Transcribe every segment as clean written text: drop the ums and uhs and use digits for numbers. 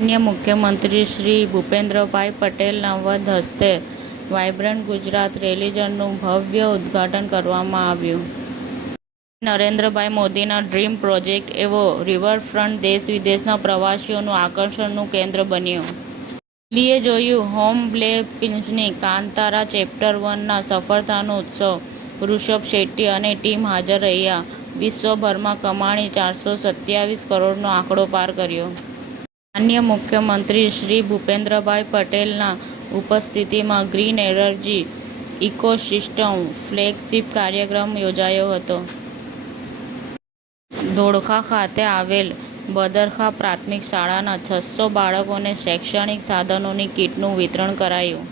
अन्य मुख्यमंत्री श्री भूपेन्द्रभाई पटेलના વદ હસ્તે વાયબ્રન્ટ ગુજરાત રેલીનું ભવ્ય ઉદ્ઘાટન કરવામાં આવ્યું. નરેન્દ્રભાઈ મોદીના ડ્રીમ પ્રોજેક્ટ એવો રિવરફ્રન્ટ દેશ-વિદેશના પ્રવાસીઓનું આકર્ષણનું કેન્દ્ર બન્યો. દિલ્હીએ જોયું હોમ બ્લે ફિલ્મની કાંતારા ચેપ્ટર 1ના સફળતાનો ઉત્સવ. ઋષભ શેટ્ટી અને ટીમ હાજર રહ્યા. વિશ્વભરમાં કમાણી 427 કરોડનો આંકડો પાર કર્યો. માનનીય મુખ્યમંત્રી શ્રી ભૂપેન્દ્રભાઈ પટેલના ઉપસ્થિતિમાં ગ્રીન એનર્જી ઇકોસિસ્ટમ ફ્લેગશિપ કાર્યક્રમ યોજાયો હતો. ધોળકા ખાતે આવેલ બદરખા પ્રાથમિક શાળાના 600 બાળકોને શૈક્ષણિક સાધનોની કીટનું વિતરણ કરાયું.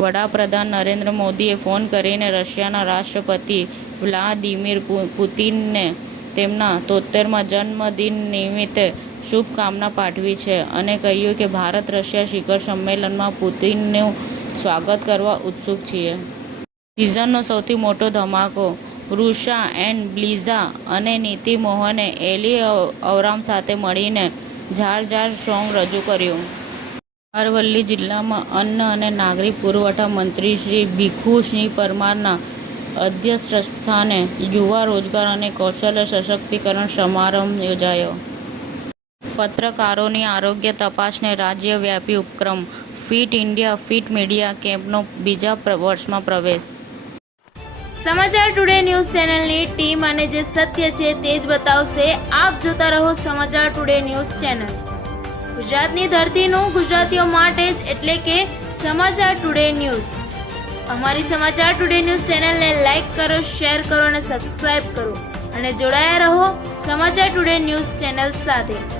વડાપ્રધાન નરેન્દ્ર મોદીએ ફોન કરીને રશિયાના રાષ્ટ્રપતિ વ્લાદિમીર પુતિનને તેમના 73મા જન્મદિન નિમિત્તે શુભકામના પાઠવી છે અને કહ્યું કે ભારત રશિયા શિખર સંમેલનમાં પુતિનનું સ્વાગત કરવા ઉત્સુક છીએ. સિઝનનો સૌથી મોટો ધમાકો. રુષા એન્ડ બ્લિઝા અને નીતિ મોહને એલી અવરામ સાથે મળીને ઝાર ઝાર સોંગ રજૂ કર્યું. અરવલ્લી જિલ્લામાં અન્ન અને નાગરિક પુરવઠા મંત્રી શ્રી ભીખુસિંહ પરમારના અધ્યક્ષસ્થાને યુવા રોજગાર અને કૌશલ્ય સશક્તિકરણ સમારંભ યોજાયો. પત્રકારોની આરોગ્ય તપાસને રાજ્યવ્યાપી ઉપક્રમ. ફિટ ઇન્ડિયા ફિટ મીડિયા કેમ્પનો બીજા વર્ષમાં પ્રવેશ. સમાચાર ટુડે ન્યૂઝ ચેનલની ટીમ અને જે સત્ય છે તે જ બતાવશે. આપ જોતા રહો સમાચાર ટુડે ન્યૂઝ ચેનલ. ગુજરાતની ધરતીનું ગુજરાતીઓ માટે જ એટલે કે સમાચાર ટુડે ન્યૂઝ. અમારી સમાચાર ટુડે ન્યૂઝ ચેનલને લાઇક કરો, શેર કરો અને સબસ્ક્રાઇબ કરો અને જોડાયા રહો સમાચાર ટુડે ન્યૂઝ ચેનલ સાથે.